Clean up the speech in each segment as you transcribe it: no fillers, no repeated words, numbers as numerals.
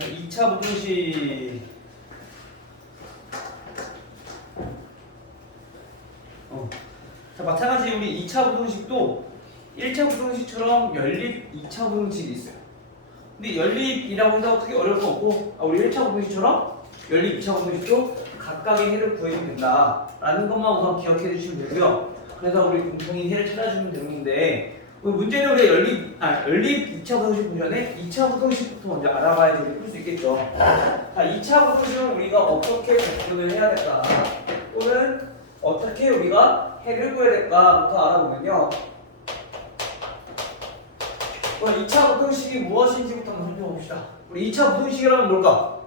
자, 2차 부등식. 자, 마찬가지 우리 2차 부등식도 1차 부등식처럼 연립 2차 부등식이 있어요. 근데 연립이라고 해서 크게 어려울 거 없고, 우리 1차 부등식처럼 연립 2차 부등식도 각각의 해를 구해주면 된다라는 것만 우선 기억해 주시면 되고요. 그래서 우리 공통인 해를 찾아주면 되는데, 문제는 우리가 연립 2차 부등식 보전에 2차 부등식부터 먼저 알아봐야 풀 수 있겠죠. 자, 2차 부등식은 우리가 어떻게 접근을 해야 될까, 또는 어떻게 우리가 해를 구해야 될까부터 알아보면요. 2차 부등식이 무엇인지부터 한번 살펴봅시다. 우리 2차 부등식이라면 뭘까?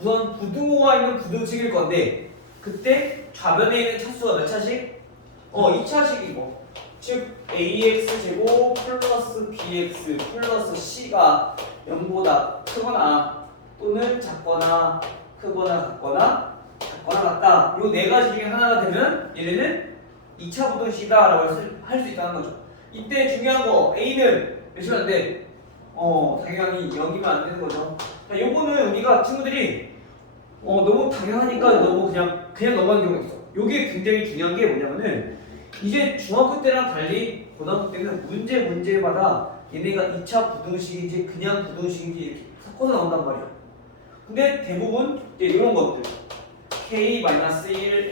우선 부등호가 있는 부등식일 건데, 그때 좌변에 있는 차수가 몇 차식? 2차식이고, 즉 ax 제곱 플러스 bx 플러스 c가 0보다 크거나 또는 작거나 크거나 같거나 같다. 이 네 가지 중에 하나가 되면 얘네는 2차 부등식이다라고 할 수 있다는 거죠. 이때 중요한 거 a는 몇이면 안 돼? 당연히 0이면 안 되는 거죠. 자, 요거는 우리가 친구들이 너무 당연하니까 너무 그냥 넘어가는 경우가 있어. 요게 굉장히 중요한 게 뭐냐면은, 이제 중학교 때랑 달리 고등학교 때는 문제마다 얘네가 2차 부등식인지 그냥 부등식인지 이렇게 섞어서 나온단 말이야. 근데 대부분 이제 이런 것들 k-1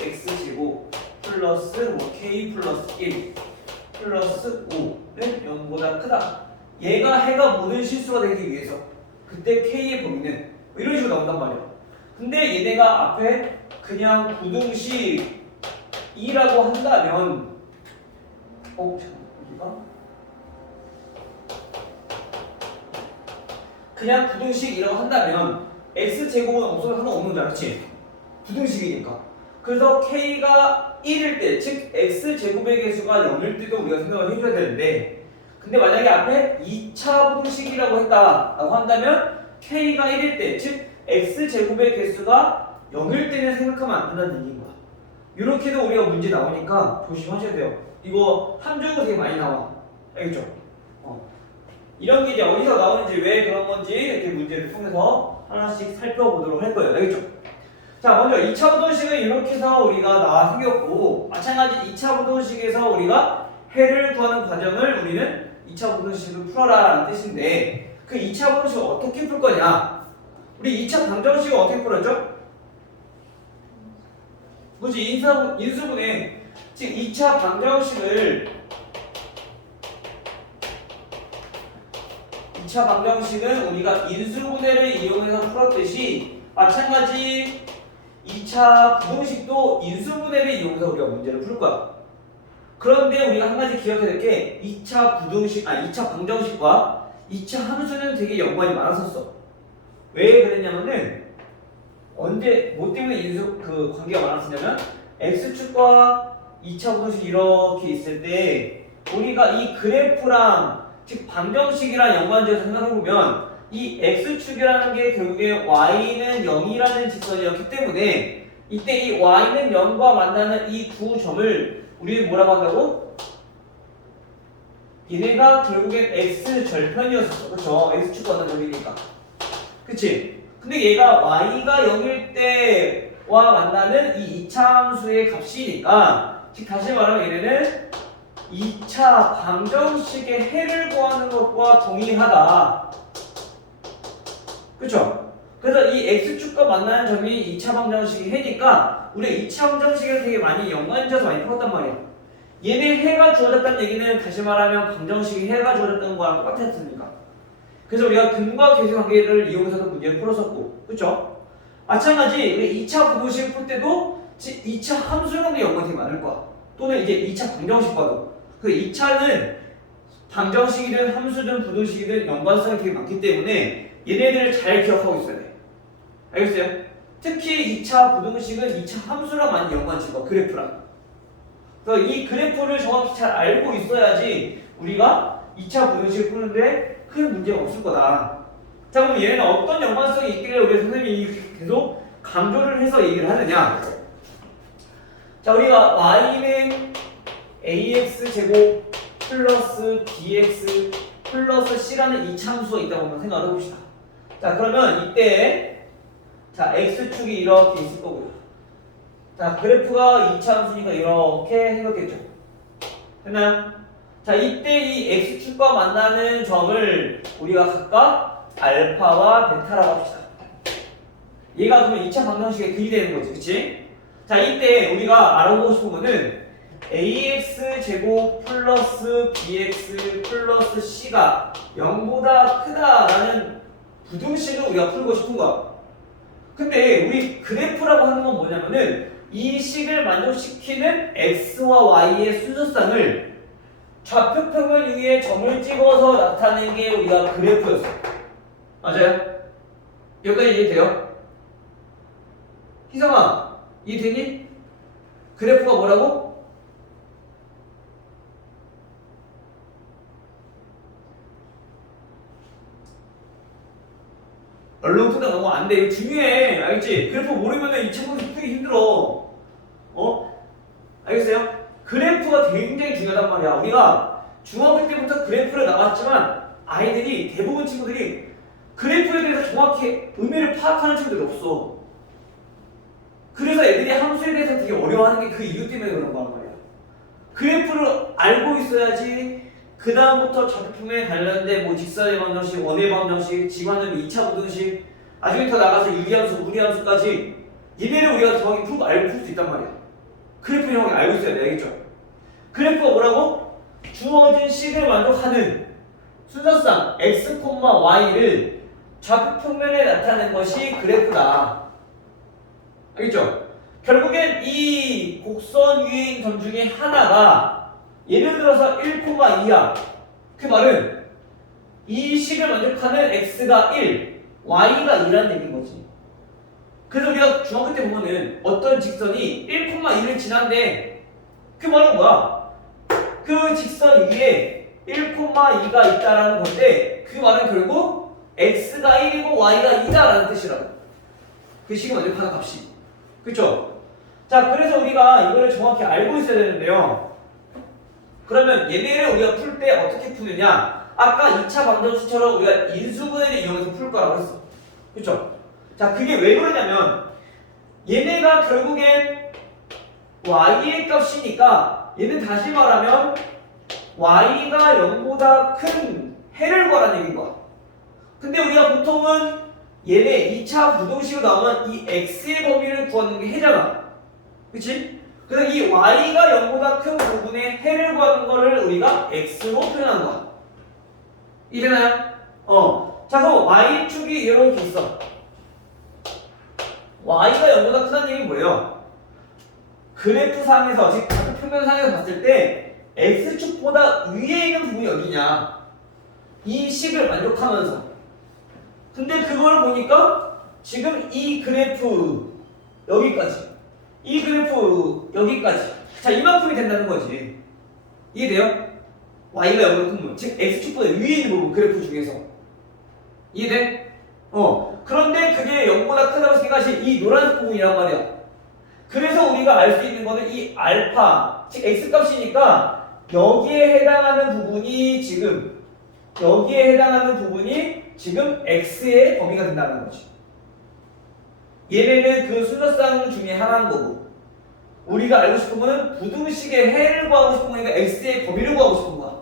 x제곱 플러스 k 플러스 1 플러스 5는 0보다 크다. 얘가 해가 모든 실수가 되기 위해서 그때 k의 범위는 이런 식으로 나온단 말이야. 근데 얘네가 앞에 그냥 부등식이라고 한다면, 여기가 그냥 부등식이라고 한다면 x제곱은 없어도 상관없는 줄 알았지? 부등식이니까. 그래서 k가 1일 때, 즉 x제곱의 개수가 0일 때도 우리가 생각을 해줘야 되는데, 근데 만약에 앞에 2차 부등식이라고 했다라고 한다면 k가 1일 때, 즉 x제곱의 개수가 0일 때는 생각하면 안 된다는 얘기인 거야. 이렇게도 우리가 문제 나오니까 조심하셔야 돼요. 이거 함정으로 되게 많이 나와. 알겠죠? 이런 게 이제 어디서 나오는지, 왜 그런 건지 이렇게 문제를 통해서 하나씩 살펴보도록 할 거예요. 알겠죠? 자, 먼저 2차 부등식은 이렇게 해서 우리가 생겼고, 마찬가지 2차 부등식에서 우리가 해를 구하는 과정을 우리는 2차 부등식을 풀어라 라는 뜻인데, 그 2차 부등식을 어떻게 풀 거냐? 우리 2차 방정식을 어떻게 풀었죠? 그렇지, 인수분해. 즉 2차 방정식은 우리가 인수분해를 이용해서 풀었듯이, 마찬가지 2차 부등식도 인수분해를 이용해서 우리가 문제를 풀 거야. 그런데 우리가 한 가지 기억해야 될 게, 2차 방정식과 2차 함수는 되게 연관이 많았었어. 왜 그랬냐면은, 뭐 때문에 관계가 많았었냐면, x축과 2차 부등식 이렇게 있을 때 우리가 이 그래프랑, 즉 방정식이랑 연관지어서 생각해보면, 이 x축이라는 게 결국에 y는 0이라는 직선이었기 때문에 이때 이 y는 0과 만나는 이 두 점을 우리는 뭐라고 한다고? 얘네가 결국엔 x절편이었어. 그쵸? x축과 만나는 점이니까. 그치? 근데 얘가 y가 0일 때와 만나는 이 2차 함수의 값이니까, 즉 다시 말하면 얘네는 2차 방정식의 해를 구하는 것과 동의하다. 그쵸? 그래서 이 x축과 만나는 점이 2차 방정식의 해니까 우리가 2차 방정식을 되게 많이 연관지어서 많이 풀었단 말이야. 얘네 해가 주어졌다는 얘기는 다시 말하면 방정식의 해가 주어졌다는 거랑 똑같았으니까. 그래서 우리가 근과 계수 관계를 이용해서도 문제를 풀었었고, 그쵸? 마찬가지 우리 2차 부등식 풀 때도 2차 함수랑도 연관이 되게 많을 거야. 또는 이제 2차 방정식과도. 그 2차는 방정식이든 함수든 부등식이든 연관성이 되게 많기 때문에 얘네들을 잘 기억하고 있어야 돼. 알겠어요? 특히 2차 부등식은 2차 함수랑 많이 연관지어, 그래프랑. 그래서 이 그래프를 정확히 잘 알고 있어야지 우리가 2차 부등식을 푸는데 큰 문제가 없을 거다. 자, 그럼 얘네는 어떤 연관성이 있길래 우리 선생님이 계속 강조를 해서 얘기를 하느냐? 자, 우리가 y는 ax제곱 플러스 bx 플러스 c라는 2차 함수가 있다고 한번 생각을 해봅시다. 자, 그러면 이때 자, x축이 이렇게 있을 거고요. 자, 그래프가 2차 함수니까 이렇게 생겼겠죠. 됐나요? 자, 이때 이 x축과 만나는 점을 우리가 각각 알파와 베타라고 합시다. 얘가 그러면 2차 방정식의 근이 되는 거지, 그치? 자, 이때 우리가 알아보고 싶은 거는 ax 제곱 플러스 bx 플러스 c가 0보다 크다라는 부등식을 우리가 풀고 싶은 거야. 근데 우리 그래프라고 하는 건 뭐냐면은 이 식을 만족시키는 x와 y의 순서쌍을 좌표평면 위에 점을 찍어서 나타내는 게 우리가 그래프였어. 맞아요? 여기까지 이해돼요? 희성아, 이해되니? 그래프가 뭐라고? 얼렁뚱땅 너무 안 돼. 이거 중요해. 알겠지? 그래프 모르면은 이 친구들 풀기 힘들어. 알겠어요? 그래프가 굉장히 중요하단 말이야. 우리가 중학교 때부터 그래프를 나왔지만 아이들이 대부분 친구들이 그래프에 대해서 정확히 의미를 파악하는 친구들이 없어. 그래서 애들이 함수에 대해서 되게 어려워하는 게 그 이유 때문에 그런 거란 말이야. 그래프를 알고 있어야지 그 다음부터 좌표평면에 관련된 뭐 직선의 방정식, 원의 방정식, 직관은 2차 부등식, 나중에 더 나가서 유리함수, 무리함수까지 얘네를 우리가 정확히 풀고 알고 풀 수 있단 말이야. 그래프 형이 알고 있어야 돼, 알겠죠? 그래프가 뭐라고? 주어진 식을 만족하는 순서쌍 x, y를 좌표평면에 나타내는 것이 그래프다. 알겠죠? 결국엔 이 곡선 위에 있는 점 중에 하나가 예를 들어서 1,2야. 그 말은 이 식을 만족하는 x가 1, y가 2라는 얘기인 거지. 그래서 우리가 중학교 때 보면은 어떤 직선이 1,2를 지난데 그 말은 뭐야? 그 직선 위에 1,2가 있다라는 건데 그 말은 결국 x가 1이고 y가 2다라는 뜻이라고. 그 식을 만족하는 값이. 그쵸? 자, 그래서 우리가 이거를 정확히 알고 있어야 되는데요. 그러면 얘네를 우리가 풀 때 어떻게 푸느냐? 아까 2차 방정식처럼 우리가 인수분해를 이용해서 풀 거라고 했어. 그쵸? 자, 그게 왜 그러냐면 얘네가 결국엔 y의 값이니까 얘는 다시 말하면 y가 0보다 큰 해를 구하라는 얘기인 거야. 근데 우리가 보통은 얘네 2차 부등식으로 나오면 이 x의 범위를 구하는 게 해잖아. 그치? 그래서 이 y가 0보다 큰 부분의 해를 구하는 거를 우리가 x로 표현하는 거야. 이해되나요? 자, 그럼 y축이 이렇게 있어. y가 0보다 크다는 얘기는 뭐예요? 그래프상에서, 즉 좌표평면상에서 봤을 때 x축보다 위에 있는 부분이 어디냐? 이 식을 만족하면서. 근데 그걸 보니까 지금 이 그래프 여기까지, 이 그래프 여기까지, 자, 이만큼이 된다는 거지. 이해돼요? y가 0보다 큰 부분, 즉 x축보다 위에 있는 부분, 그래프 중에서. 이해돼? 그런데 그게 0보다 크다고 생각하시 이 노란색 부분이란 말이야. 그래서 우리가 알 수 있는 거는 이 알파, 즉 x값이니까 여기에 해당하는 부분이 지금 x의 범위가 된다는 거지. 얘네는 그 순서쌍 중에 하나인 거고, 우리가 알고 싶은 거는 부등식의 해를 구하고 싶은 거니까 x의 범위를 구하고 싶은 거야.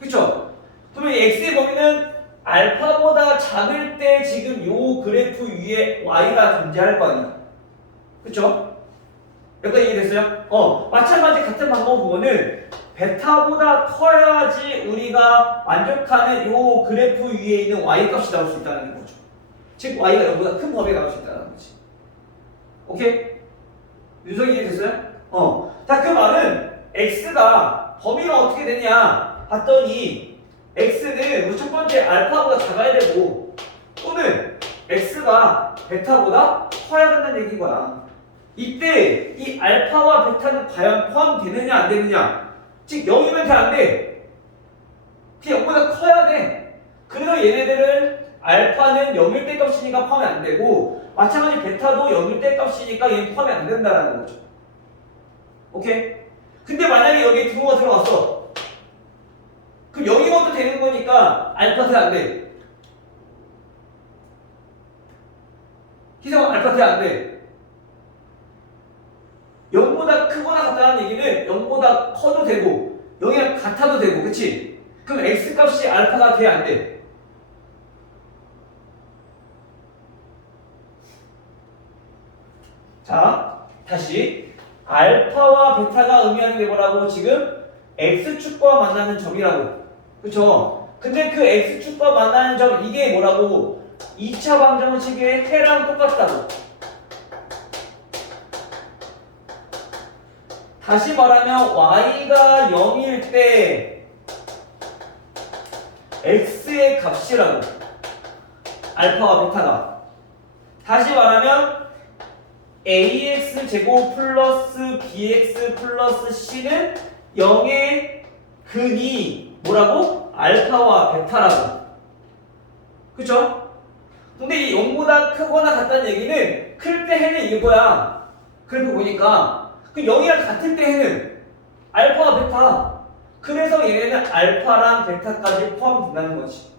그쵸? 그러면 이 x의 범위는 알파보다 작을 때 지금 요 그래프 위에 y가 존재할 거 아니야. 그쵸? 여기까지 이해됐어요? 마찬가지 같은 방법 보면은 베타보다 커야지 우리가 만족하는 요 그래프 위에 있는 y 값이 나올 수 있다는 거죠. 즉 y가 0보다 큰 범위가 나올 수 있다는 거지. 오케이? 윤석이 이해됐어요? 자, 그 말은 x가 범위가 어떻게 되냐 봤더니 x는 첫 번째 알파보다 작아야 되고 또는 x가 베타보다 커야 된다는 얘기인 거야. 이때 이 알파와 베타는 과연 포함되느냐 안 되느냐, 즉 0이면 잘 안 돼. 그게 0보다 커야 돼. 그래서 얘네들은 알파는 0일 때 값이니까 포함이 안 되고 마찬가지 베타도 0일 때 값이니까 얘는 포함이 안 된다는 거죠. 오케이? 근데 만약에 여기에 등호가 들어갔어. 그럼 0이것도 되는 거니까 알파는 안 돼. 희성아 알파 돼 안 돼? 0보다 크거나 같다는 얘기는 0보다 커도 되고 0이랑 같아도 되고 그치? 그럼 x값이 알파가 돼 안 돼? 자 다시 알파와 베타가 의미하는 게 뭐라고? 지금 x축과 만나는 점이라고 그쵸? 근데 그 x축과 만나는 점 이게 뭐라고? 2차 방정식의 해랑 똑같다고 다시 말하면 y가 0일 때 x의 값이라고 알파와 베타가 다시 말하면 ax 제곱 플러스 bx 플러스 c는 0의 근이 뭐라고? 알파와 베타라고 그쵸? 근데 이 0보다 크거나 같다는 얘기는 클 때 해는 이거야 그래프 보니까 그 0이랑 같을 때 해는 알파와 베타 그래서 얘네는 알파랑 베타까지 포함된다는 거지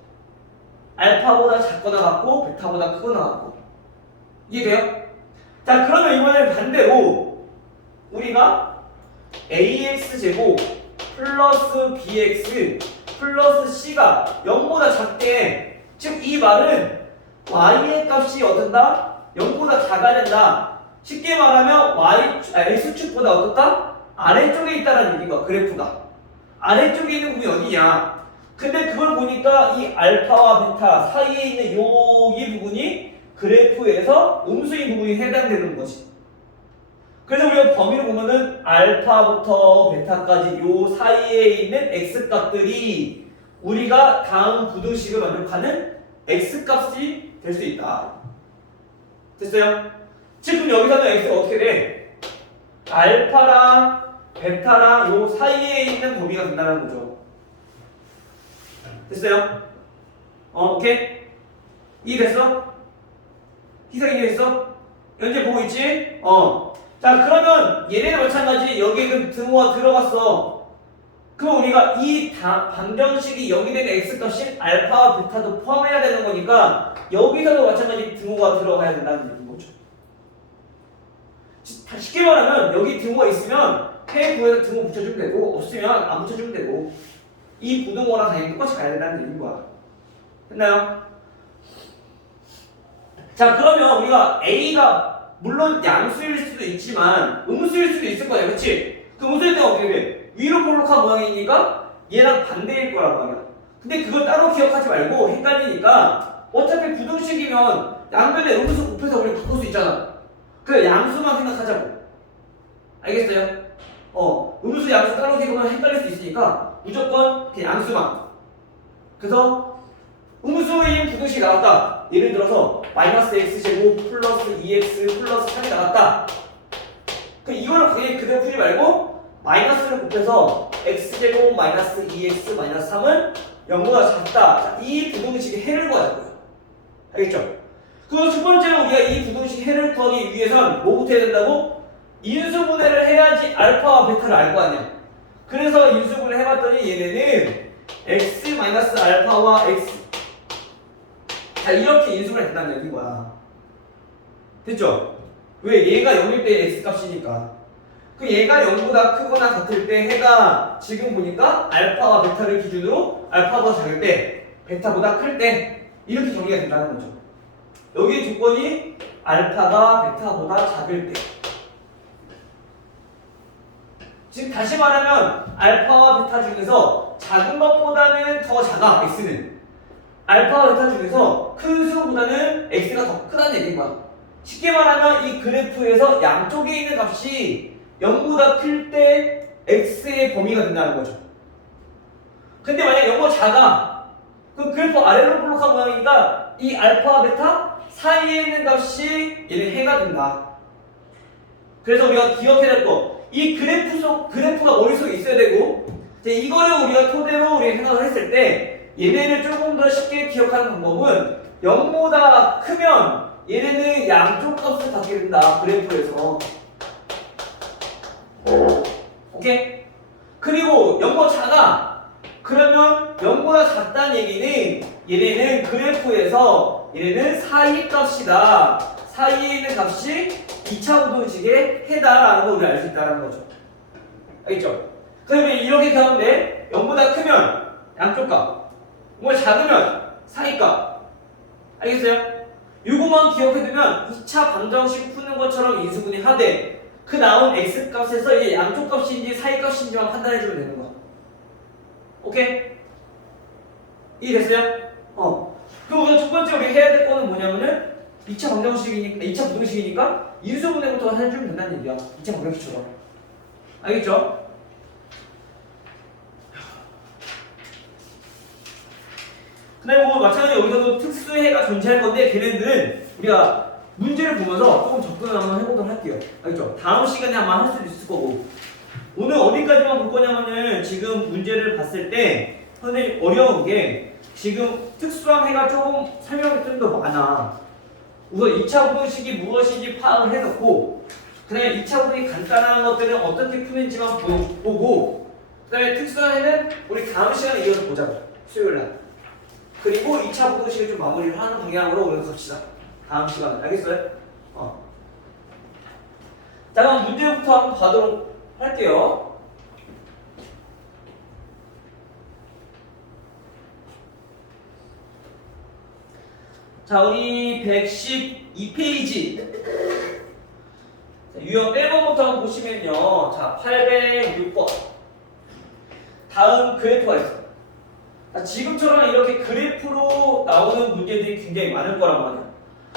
알파보다 작거나 같고 베타보다 크거나 같고 이해돼요? 자 그러면 이번엔 반대로 우리가 ax제곱 플러스 bx 플러스 c가 0보다 작대 즉 이 말은 y의 값이 어떤다? 0보다 작아야 된다 쉽게 말하면 x축보다 어떻다? 아래쪽에 있다는 얘기인 거야 그래프가 아래쪽에 있는 부분이 어디냐 근데 그걸 보니까 이 알파와 베타 사이에 있는 여기 부분이 그래프에서 음수인 부분이 해당되는 거지 그래서 우리가 범위를 보면은 알파부터 베타까지 요 사이에 있는 x값들이 우리가 다음 부등식을 만족하는 x값이 될 수 있다 됐어요? 지금 여기서는 x가 어떻게 돼? 알파랑 베타랑 요 사이에 있는 범위가 된다는 거죠 됐어요? 오케이? 이해됐어? 희석이 이해됐어? 현재 보고 있지? 자 그러면 얘네는 마찬가지 여기에 그 등호가 들어갔어 그럼 우리가 이 방정식이 0이 되는 x값인 알파와 베타도 포함해야 되는 거니까 여기서도 마찬가지 등호가 들어가야 된다는 얘기인 거죠 쉽게 말하면 여기 등호가 있으면 해 구에서 등호 붙여주면 되고 없으면 안 붙여주면 되고 이 부등호랑 당연히 똑같이 가야 된다는 얘기인 거야 됐나요? 자 그러면 우리가 A가 물론 양수일 수도 있지만 음수일 수도 있을 거야 그치? 그 음수일 때가 어떻게 돼? 위로 볼록한 모양이니까 얘랑 반대일 거란 말이야 근데 그걸 따로 기억하지 말고 헷갈리니까 어차피 부등식이면 양변에 음수 곱해서 우리 바꿀 수 있잖아 그래 양수만 생각하자고 알겠어요? 음수 양수 따로 기억하면 헷갈릴 수 있으니까 무조건 그냥 양수만 그래서 음수인 부등식이 나왔다 예를 들어서 마이너스 x제곱 플러스 2x 플러스 3이 나왔다 그럼 이거를 그냥 그대로 풀지 말고 마이너스를 곱해서 x제곱 마이너스 2x 마이너스 3은 0보다 작다 자, 이 부등식의 해를 구하자고요 알겠죠? 그 첫 번째로 우리가 이 부등식 해를 구하기 위해선 뭐부터 해야 된다고? 인수분해를 해야지 알파와 베타를 알 거 아니야 그래서 인수분해 해봤더니 얘네는 x 마이너스 알파와 x 자 이렇게 인수분해 된다는 얘기인 거야 됐죠? 왜? 얘가 0일 때 x값이니까 그 얘가 0보다 크거나 같을 때 해가 지금 보니까 알파와 베타를 기준으로 알파보다 작을 때 베타보다 클 때 이렇게 정리가 된다는 거죠 여기 조건이 알파가 베타보다 작을 때 즉 다시 말하면 알파와 베타 중에서 작은 것보다는 더 작아 x는 알파와 베타 중에서 큰 수보다는 x가 더 크다는 얘기인 거야 쉽게 말하면 이 그래프에서 양쪽에 있는 값이 0보다 클 때 x의 범위가 된다는 거죠 근데 만약 0보다 작아 그럼 그래프 아래로 볼록한 모양이니까 이 알파와 베타 사이에 있는 값이 얘는 해가 된다 그래서 우리가 기억해야 될 거 이 그래프가 머릿속에 있어야 되고 이거를 우리가 토대로 우리 생각을 했을 때 얘네를 조금 더 쉽게 기억하는 방법은 0보다 크면 얘네는 양쪽 값을 갖게 된다 그래프에서 오케이? 그리고 0보다 작아 그러면 0보다 작다는 얘기는 얘네는 그래프에서 얘네는 사이 값이다 사이에 있는 값이 2차 부등식의 해다라는 걸 우리 알 수 있다는 거죠. 알겠죠? 그러면 이렇게 가는데 0보다 크면 양쪽 값, 뭔가 작으면 사이 값. 알겠어요? 요거만 기억해두면 2차 방정식 푸는 것처럼 인수분해 하되 그 나온 x 값에서 이제 양쪽 값인지 사이 값인지만 판단해주면 되는 거야. 오케이? 이해됐어요? 그럼 우선 첫 번째 우리 해야 될 거는 뭐냐면은 2차 방정식이니까 2차 부등식이니까 인수분해부터 해주면 된다는 얘기야. 2차 방정식처럼. 알겠죠? 그다음에 뭐 마찬가지로 여기서도 특수해가 존재할 건데 걔네들은 우리가 문제를 보면서 조금 접근을 한번 해보도록 할게요. 알겠죠? 다음 시간에 한번 할 수도 있을 거고 오늘 어디까지만 볼 거냐면은 지금 문제를 봤을 때 선생님 어려운 게 지금 특수한 해가 조금 설명이 좀 더 많아. 우선 2차 부등식이 무엇인지 파악을 해놓고 그 다음에 2차 부등이 간단한 것들은 어떻게 푸는지만 보고 그 다음에 특수한 해는 우리 다음 시간에 이어서 보자고. 수요일날. 그리고 2차 부등식을 좀 마무리를 하는 방향으로 우리가 갑시다. 다음 시간에. 알겠어요? 자, 그럼 문제부터 한번 가도록 할게요. 자, 우리 112페이지. 유형 1번부터 한번 보시면요. 자, 806번. 다음 그래프가 있어요. 자, 지금처럼 이렇게 그래프로 나오는 문제들이 굉장히 많을 거란 말이야.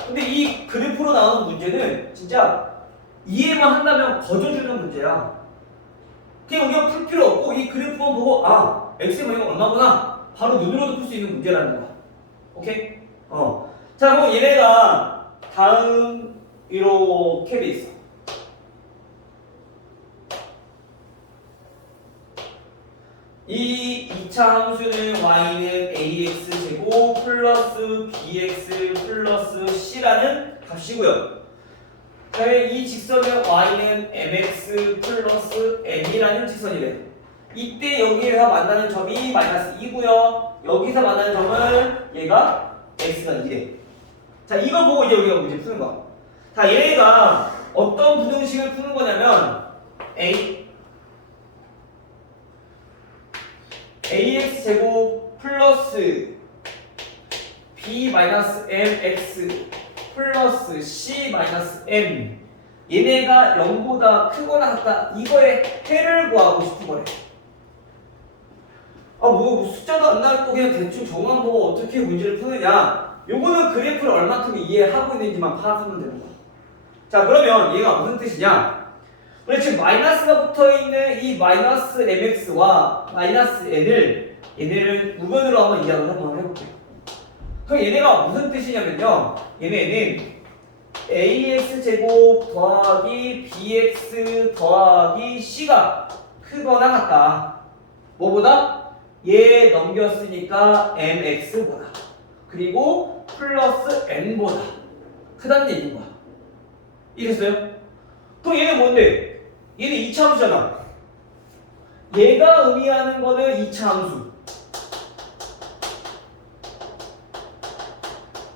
근데 이 그래프로 나오는 문제는 진짜 이해만 한다면 거저주는 문제야. 그냥 우리가 풀 필요 없고 이 그래프만 보고 아, x의 방향이 얼마구나. 바로 눈으로도 풀 수 있는 문제라는 거야. 오케이? 자, 그럼 얘네가 다음 이렇게 돼 있어. 이 2차 함수는 y는 ax제곱 플러스 bx 플러스 c라는 값이고요. 그다음에 이 직선은 y는 mx 플러스 n이라는 직선이래. 이때 여기에서 만나는 점이 마이너스 2고요. 여기서 만나는 점은 얘가 x가 2래. 자, 이거 보고 이제 우리가 문제 푸는 거야. 자, 얘가 어떤 부등식을 푸는 거냐면 ax 제곱 플러스 b 마이너스 mx 플러스 c 마이너스 m 얘네가 0보다 크거나 같다. 이거의 해를 구하고 싶은 거래. 뭐 숫자도 안 나왔고 그냥 대충 정만 보고 어떻게 문제를 푸느냐. 요거는 그래프를 얼마큼 이해하고 있는지만 파악하면 되는 거야. 자, 그러면 얘가 무슨 뜻이냐? 우리 지금 마이너스가 붙어있는 이 마이너스 mx와 마이너스 n을 얘네를 우변으로 한번 이야기를 한번 해볼게요. 그럼 얘네가 무슨 뜻이냐면요. 얘네는 ax제곱 더하기 bx 더하기 c가 크거나 같다. 뭐보다? 얘 넘겼으니까 mx보다 그리고 플러스 n보다 크다는 얘기인 거야. 이해됐어요? 그럼 얘는 뭔데? 얘는 2차 함수잖아. 얘가 의미하는 거는 2차 함수.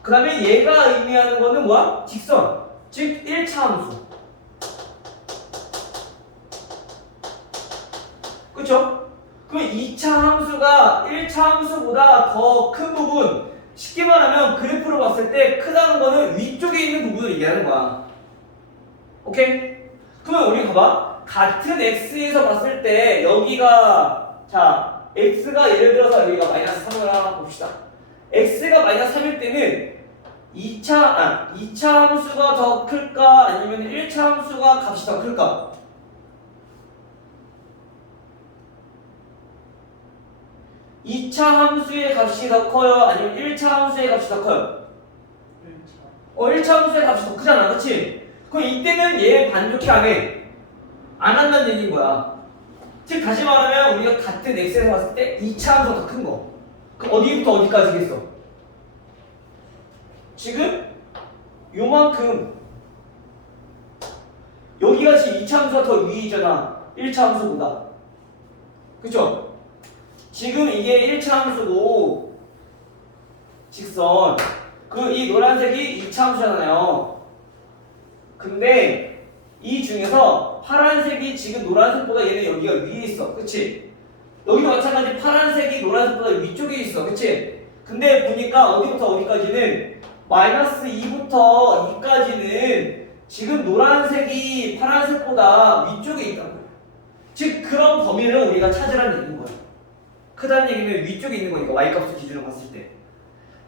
그 다음에 얘가 의미하는 거는 뭐야? 직선. 즉 1차 함수. 그쵸? 그럼 2차 함수가 1차 함수보다 더 큰 부분, 쉽게 말하면 그래프로 봤을 때 크다는 거는 위쪽에 있는 부분을 얘기하는 거야. 오케이? 그러면 우리 봐봐. 같은 x에서 봤을 때 여기가 자 x가 예를 들어서 여기가 마이너스 3을 하나 봅시다. x가 마이너스 3일 때는 2차 함수가 더 클까 아니면 1차 함수가 값이 더 클까? 2차 함수의 값이 더 커요? 아니면 1차 함수의 값이 더 커요? 1차 함수의 값이 더 크잖아, 그치? 그럼 이때는 얘 반족해 안 해? 안 한다는 얘기인 거야. 즉 다시 말하면 우리가 같은 x에서 봤을 때 2차 함수가 더 큰 거. 그럼 어디부터 어디까지겠어? 지금 요만큼 여기가 지금 2차 함수가 더 위이잖아. 1차 함수보다. 그쵸? 지금 이게 1차 함수고 직선 이 노란색이 2차 함수잖아요. 근데 이 중에서 파란색이 지금 노란색보다 얘는 여기가 위에 있어. 그치? 여기도 마찬가지 파란색이 노란색보다 위쪽에 있어. 그치? 근데 보니까 어디부터 어디까지는 마이너스 2부터 2까지는 지금 노란색이 파란색보다 위쪽에 있다고요. 즉 그런 범위를 우리가 찾으라는 얘기인 거야. 크다는 얘기는 위쪽에 있는 거니까 y값을 기준으로 봤을 때.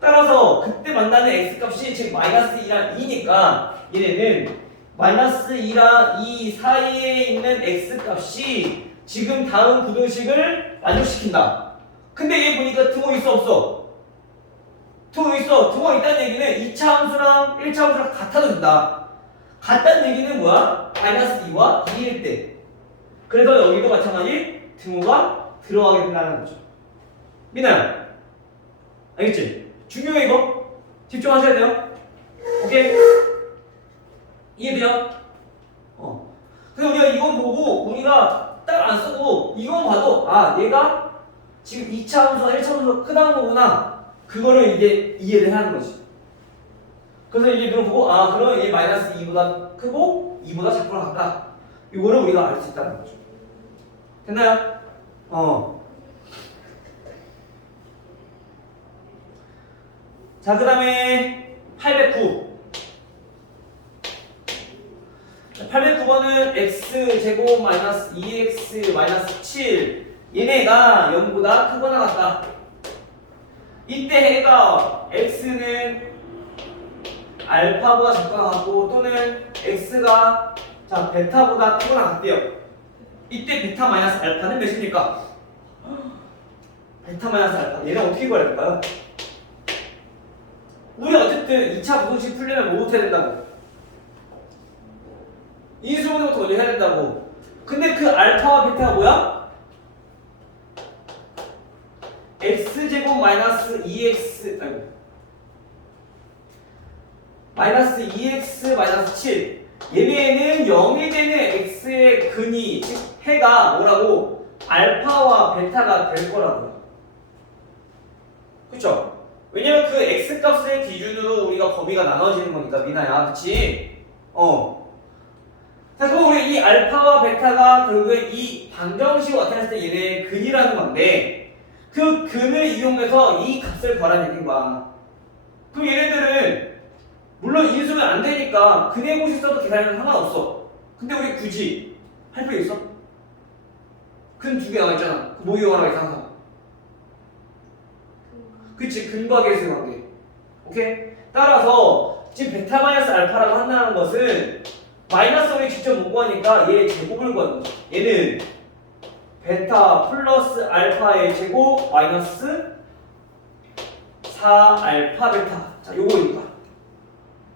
따라서 그때 만나는 x값이 지금 마이너스 2랑 2니까 얘네는 마이너스 2랑 2 사이에 있는 x값이 지금 다음 부등식을 만족시킨다. 근데 얘 보니까 등호 있어 없어? 등호 있어. 등호 있다는 얘기는 2차 함수랑 1차 함수랑 같아도 된다. 같다는 얘기는 뭐야? 마이너스 2와 2일 때. 그래서 여기도 마찬가지 등호가 들어가게 된다는 거죠. 미나야 알겠지? 중요해 이거. 집중하셔야 돼요. 오케이? 이해돼요? 그래서 우리가 이거 보고 우리가 딱 안 쓰고 이건 봐도 아 얘가 지금 2차 함수와 1차 함수가 크다는 거구나. 그거를 이제 이해를 하는 거지. 그래서 이제 이걸 보고 아 그럼 얘 마이너스 2보다 크고 2보다 작구나 같다. 이거를 우리가 알 수 있다는 거죠. 됐나요? 자, 그 다음에 809. 809번은 x제곱 마이너스 2x 마이너스 7 얘네가 0보다 크거나 같다. 이때 해가 x는 알파보다 작거나 같고 또는 x가 자 베타보다 크거나 같대요. 이때 베타 마이너스 알파는 몇입니까? 베타 마이너스 알파 얘는 어떻게 구해야 될까요? 우리 어쨌든 2차 부등식 풀려면 뭐부터 해야 된다고? 인수분해부터 먼저 해야 된다고. 근데 그 알파와 베타가 뭐야? x제곱 마이너스 2x 아이고 마이너스 2x 마이너스 7 얘네는 0이 되는 x의 근이 즉 해가 뭐라고? 알파와 베타가 될 거라고요. 그쵸? 왜냐면 그 x값을 기준으로 우리가 범위가 나눠지는 거니까 미나야 그치? 자 그럼 우리 이 알파와 베타가 결국에 이 방정식으로 나타냈을 때 얘네의 근이라는 건데 그 근을 이용해서 이 값을 구하라는 얘기인 거야. 그럼 얘네들은 물론 인수는 안 되니까 근의 곳이 써도 계산은 상관없어. 근데 우리 굳이 할 필요 있어? 근 두 개 나와 있잖아. 뭐 이용하라고 해서 항상. 그치 근과 계수의 관계. 오케이? 따라서 지금 베타 마이너스 알파라고 한다는 것은 마이너스 우리 직접 못 구하니까 얘 제곱을 구하는 거죠. 얘는 베타 플러스 알파의 제곱 마이너스 4 알파 베타. 자 요거니까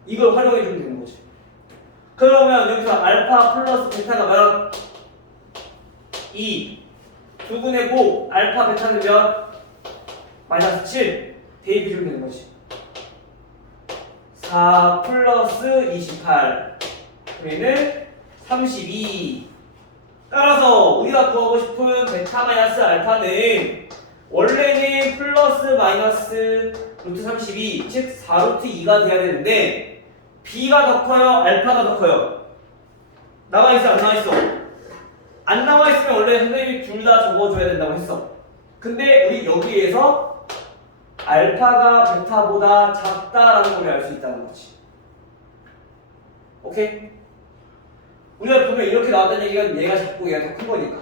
이걸 활용해 주면 되는 거지. 그러면 여기서 알파 플러스 베타가 몇? 2 두분의 곱 알파 베타는 몇? 마이너스 7 대입해 주면 되는 거지. 4 플러스 28 그러면은 32. 따라서 우리가 구하고 싶은 베타 마이너스 알파는 원래는 플러스 마이너스 루트 32 즉 4루트 2가 돼야 되는데 b가 더 커요? 알파가 더 커요? 나와 있어 안 나와 있어? 안 나와 있으면 원래 선생님이 둘 다 적어줘야 된다고 했어. 근데 우리 여기에서 알파가 베타보다 작다라는 걸 알 수 있다는 거지. 오케이? 우리가 보면 이렇게 나왔다는 얘기가 얘가 작고 얘가 더 큰 거니까.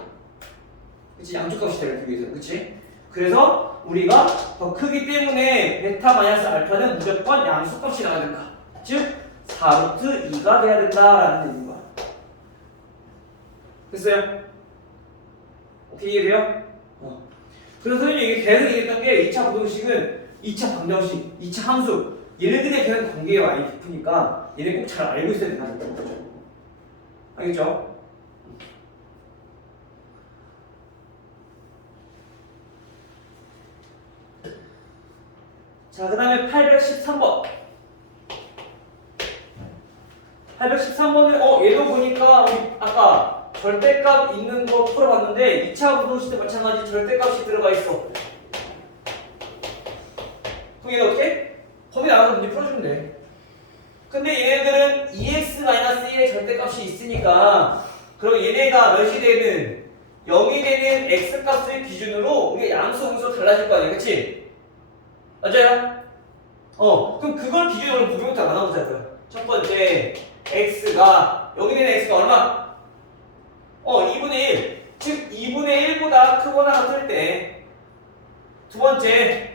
그치? 양쪽 값이 되기 위해서는. 그치? 그래서 우리가 더 크기 때문에 베타 마이너스 알파는 무조건 양수값이 나와야 된다. 즉 4루트 2가 돼야 된다라는 얘기인 거야. 됐어요? 오케이 이해돼요? 그래서 선생님이 이게 계속 얘기했던 게 2차 부등식은 2차 방정식, 2차 함수 얘네들에 대한 관계가 많이 깊으니까 얘네 꼭 잘 알고 있어야 된다는 거죠. 알겠죠? 자, 그 다음에 813번. 813번은 얘도 보니까 우리 아까 절대값 있는 거 풀어봤는데 2차 부등식 때 마찬가지 절대값이 들어가 있어. 그럼 얘가 어떻게? 범위 나가서 문제 풀어주면 돼. 근데 얘네들은 2x-1의 절대값이 있으니까 그럼 얘네가 몇이 되는 0이 되는 x값을 기준으로 우리가 양수 음수 달라질 거 아니야, 그치? 맞아요? 그럼 그걸 기준으로 부분부터 나눠보자고요. 첫 번째 x가 여기 되는 x가 얼마? 2분의 1. 즉 2분의 1보다 크거나 같을 때. 두 번째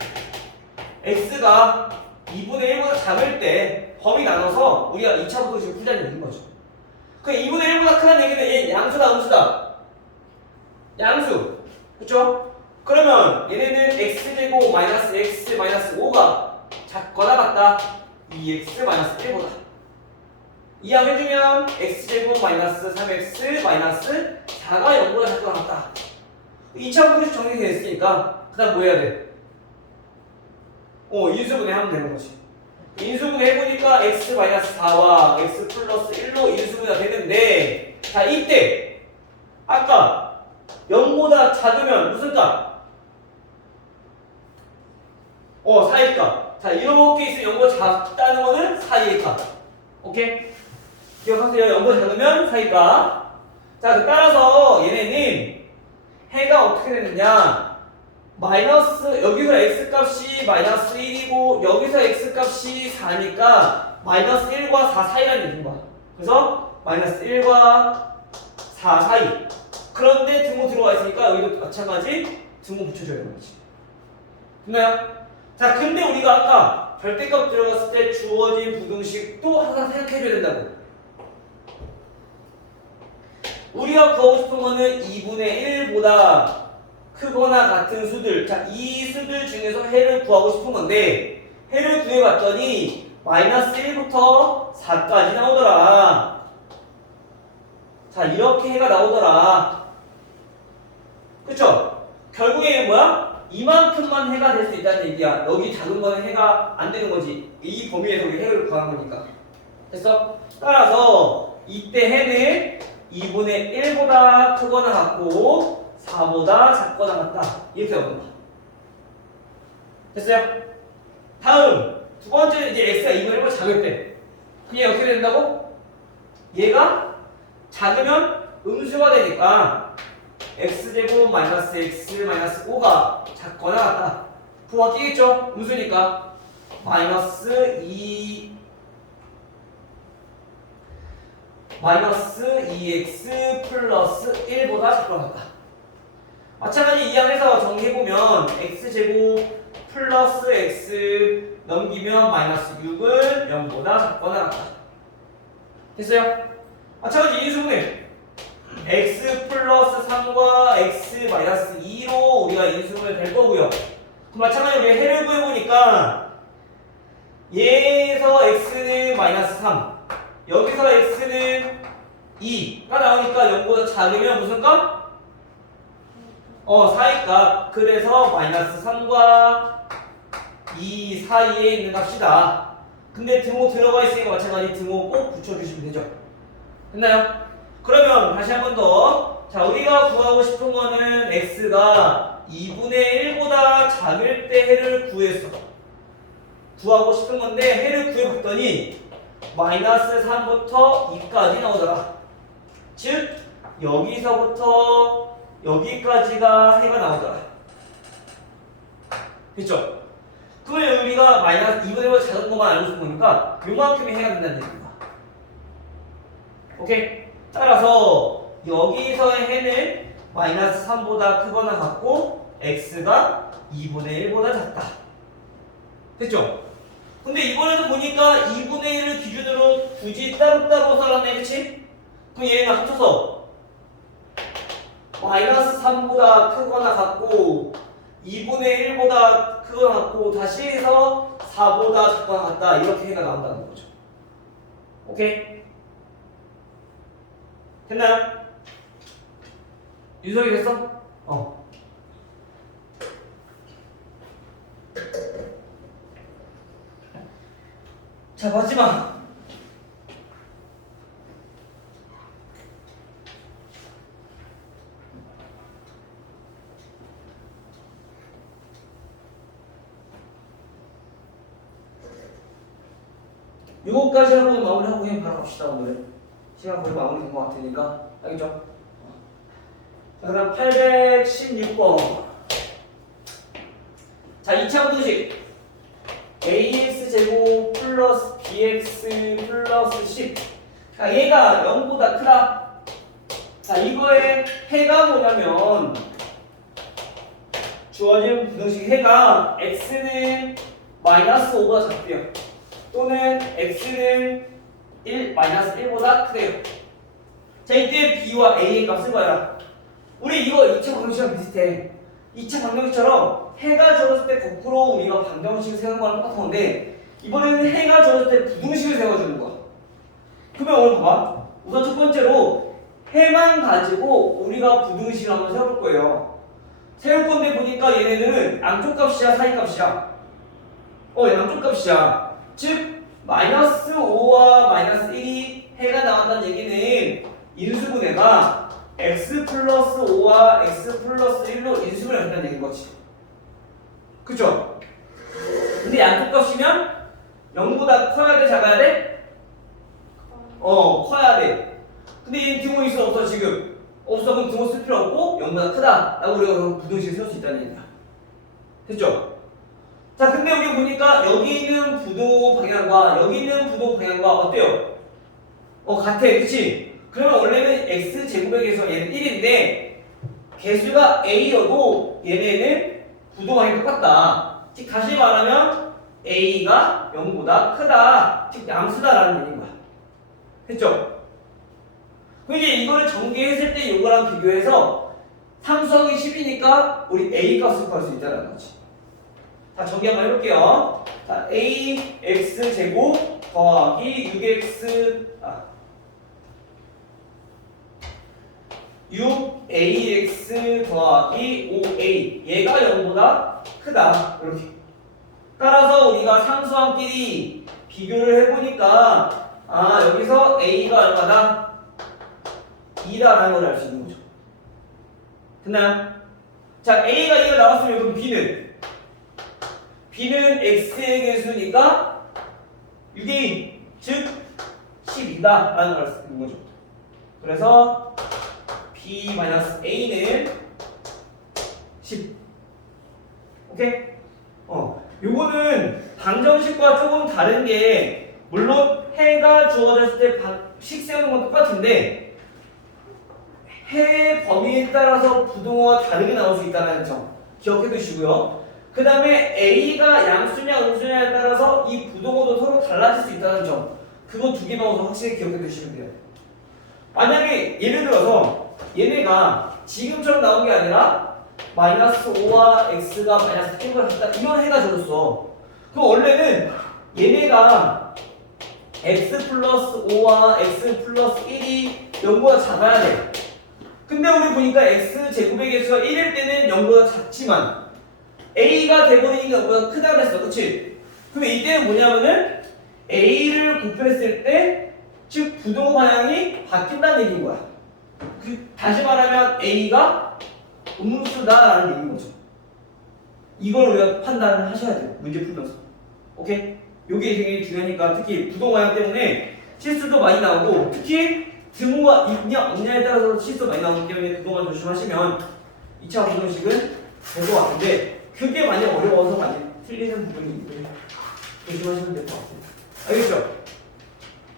x가 2분의 1보다 작을 때 범위 나눠서 우리가 2차 부등식을 풀자는 얘기인 거죠. 그 2분의 1보다 크다는 얘기는 얘 양수다 음수다? 양수. 그쵸? 그러면 얘네는 x제곱 마이너스 x 마이너스 5가 작거나 같다. 2x 마이너스 1보다. 이항해주면 x제곱 마이너스 3x 마이너스 4가 0보다 작거나 같다. 2차 부등식 정리됐으니까 그 다음 뭐 해야 돼? 인수분해 하면 되는 거지. 인수분해 해보니까 x 마이너스 4와 x 플러스 1로 인수분해가 되는데, 자 이때 아까 0보다 작으면 무슨 값? 4의 값. 자 이렇게 있으면 0보다 작다는 거는 4의 값. 오케이? 기억하세요. 0보다 작으면 4의 값. 자 따라서 얘네는 해가 어떻게 되느냐? 마이너스 여기서 x값이 마이너스 1이고 여기서 x값이 4니까 마이너스 1과 4 사이라는 얘기인 거야. 그래서 마이너스 1과 4 사이. 그런데 등호 들어가 있으니까 여기도 마찬가지 등호 붙여줘야 되는 거지. 됐나요? 자 근데 우리가 아까 절대값 들어갔을 때 주어진 부등식도 항상 생각해줘야 된다고. 우리가 구하고 싶은 거는 2분의 1보다 크거나 같은 수들. 자, 이 수들 중에서 해를 구하고 싶은 건데 해를 구해봤더니 마이너스 1부터 4까지 나오더라. 자, 이렇게 해가 나오더라. 그쵸? 결국에는 뭐야? 이만큼만 해가 될 수 있다는 얘기야. 여기 작은 거는 해가 안 되는 거지. 이 범위에서 우리 해를 구하는 거니까. 됐어? 따라서 이때 해는 2분의 1보다 크거나 같고 4보다 작거나 같다. 이렇게 나오는 거야. 됐어요? 다음 두 번째는 이제 x가 2분의 1보다 작을 때 그게 어떻게 된다고? 얘가 작으면 음수가 되니까 x제곱 마이너스 x 마이너스 5가 작거나 같다. 부호가 끼겠죠? 음수니까 마이너스 2x 플러스 1보다 작거나 같다. 마찬가지 이 안에서 정리해보면 x제곱 플러스 x 넘기면 마이너스 6은 0보다 작거나 같다. 됐어요? 마찬가지 인수분해 x 플러스 3과 x 마이너스 2로 우리가 인수분해 될 거고요. 그럼 마찬가지로 우리가 해를 구해보니까 얘에서 x는 마이너스 3 여기서 x는 2가 나오니까 0보다 작으면 무슨 값? 4의 값. 그래서 마이너스 3과 2 사이에 있는 값이다. 근데 등호 들어가 있으니까 마찬가지 등호 꼭 붙여주시면 되죠. 됐나요? 그러면 다시 한 번 더. 자, 우리가 구하고 싶은 거는 x가 2분의 1보다 작을 때 해를 구했어. 구하고 싶은 건데 해를 구해봤더니 마이너스 3부터 2까지 나오더라. 즉 여기서부터 여기까지가 해가 나오더라. 됐죠? 그러면 우리가 마이너스 2분의 1보다 작은 것만 알고 싶은 거니까 요만큼이 해가 된다는 얘기입니다. 오케이? 따라서 여기서의 해는 마이너스 3보다 크거나 같고 x가 2분의 1보다 작다. 됐죠? 근데 이번에도 보니까 2분의 1을 기준으로 굳이 따로따로 써놨네, 그치? 그럼 얘는 합쳐서 마이너스 3보다 크거나 같고 2분의 1보다 크거나 같고 다시 해서 4보다 작거나 같다. 이렇게 해가 나온다는 거죠. 오케이? 됐나요? 유석이 됐어? 자, 마지막. 부분까지 하고 마무리하고 그냥 바로 갑시다. 오늘 시간 거의 마무리된 것 같으니까 알겠죠? 자, 그다음 816번. 자, 2차 분식 ax 제곱 플러스 bx 플러스 10. 자, 얘가 0보다 크다. 자, 이거의 해가 뭐냐면 주어진 부등식 해가 x는 마이너스 5보다 작대요. 또는 x는 1, 마이너스 1보다 크대요. 자, 이때 b와 a의 값을 봐라. 우리 이거 2차 방정식이랑 비슷해. 2차 방정식처럼 해가 주어졌을 때 거꾸로 우리가 방정식을 세우는 거랑 똑같은 건데 이번에는 해가 주어졌을 때 부등식을 세워주는 거야. 그러면 오늘 봐봐. 우선 첫 번째로 해만 가지고 우리가 부등식을 한번 세워볼 거예요. 세울 건데 보니까 얘네들은 양쪽 값이야, 사이 값이야? 양쪽 값이야. 즉 마이너스 5와 마이너스 1이 해가 나왔다는 얘기는 인수분해가 x 플러스 5와 x 플러스 1로 인수분해 한다는 얘기인 거지. 그쵸? 근데 양쪽 값이면 0보다 커야 돼, 작아야 돼? 커야 돼. 근데 얘는 등호 있어, 없어 지금? 없어. 그럼 등호 쓸 필요 없고 0보다 크다 라고 우리가 부등식을 세울 수 있다는 얘기야. 됐죠? 자, 근데 우리 보니까 여기 있는 부등호 방향과 여기 있는 부등호 방향과 어때요? 같아, 그치? 그러면 원래는 x제곱에서 얘는 1인데 개수가 a여도 얘네는 부등호 방향이 똑같다. 즉 다시 말하면 a가 0보다 크다. 즉 양수다라는 얘기인 거야. 됐죠? 그럼 이제 이거를 전개했을 때 이거랑 비교해서 3 더하기 10이니까 우리 a 값을 구할 수 있다는 거지. 자, 전개 한번 해볼게요. 자, ax 제곱 더하기 6ax 더하기 5a 얘가 0보다 크다. 이렇게. 따라서 우리가 상수함끼리 비교를 해보니까 여기서 a가 얼마다? 2다라는 걸 알 수 있는 거죠. 됐나요? 자, a가 2가 나왔으면 그럼 b는 x의 개수니까 6a, 즉 12다라는 걸 알 수 있는 거죠. 그래서 b-a는 10. 오케이? 요거는 방정식과 조금 다른 게 물론 해가 주어졌을 때 식 세우는 건 똑같은데 해 범위에 따라서 부등호가 다르게 나올 수 있다는 점 기억해 두시고요. 그 다음에 a가 양수냐 음수냐에 따라서 이 부등호도 서로 달라질 수 있다는 점 그거 두 개 넣어서 확실히 기억해 두시면 돼요. 만약에 예를 들어서 얘네가 지금처럼 나온 게 아니라 마이너스 5와 x가 마이너스 1보다 같다 이런 해가 줬어. 그럼 원래는 얘네가 x 플러스 5와 x 플러스 1이 0보다 작아야 돼. 근데 우리 보니까 x 제곱의 개수가 1일 때는 0보다 작지만 a가 돼버리니까 0보다 크다 그랬어. 그치? 그럼 이때는 뭐냐면은 a를 곱했을 때 즉 부등호 방향이 바뀐다는 얘기인 거야. 다시 말하면 a가 음수다라는 얘기인 거죠. 이걸 우리가 판단을 하셔야 돼요. 문제 풀면서. 오케이? 요게 되게 중요하니까 특히 부등호 방향 때문에 실수도 많이 나오고 특히 등호가 있냐 없냐에 따라서 실수 많이 나오기 때문에 그동안 조심하시면 2차 부등식은 될 것 같은데 그게 많이 어려워서 많이 틀리는 부분이 있는데 조심하시면 될 것 같아요. 알겠죠?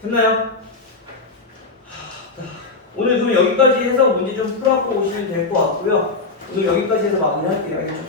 됐나요? 오늘 그럼 여기까지 해서 문제 좀 풀어갖고 오시면 될 것 같고요. 오늘 여기까지 해서 마무리할게요. 알겠죠?